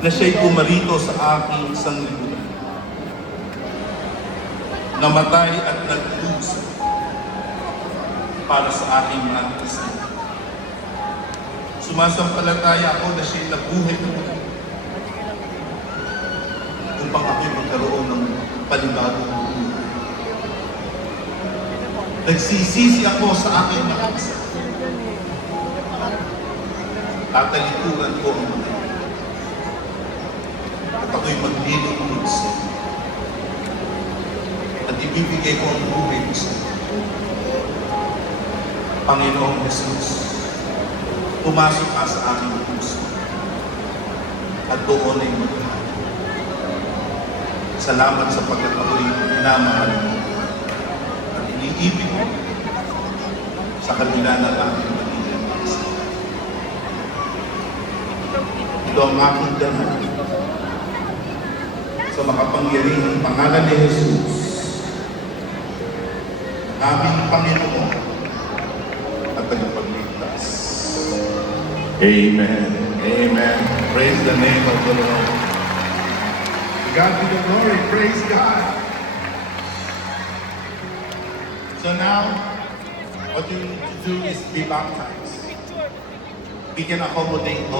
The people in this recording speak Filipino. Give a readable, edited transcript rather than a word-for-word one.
na siya'y pumarito sa aking sanglibutan. Namatay at nagdusa para sa aking mga kasama. Sumasampalataya ako na siya'y nabuhay na muli upang ako'y magkaroon ng panibagong buhay. Nagsisisi ako sa aking mga kasama. Tatalikuran ko ang mga at ako'y maglilingkod sa iyo. At ibibigay ko ang buhay ko sa iyo. Panginoong Jesus, pumasok ka sa aking puso at doon ay maghahanap. Salamat sa pagkat ako'y minamahal mo at iniibig mo sa kabila ng aking magiging pagsa. Ito ang aking damay sa makapangyarihang pangalan ni Jesus, aming Panginoon at tagapagligtas. Amen. Amen. Praise the name of the Lord. To God be the glory. Praise God. So now, what you need to do is be baptized. We can accommodate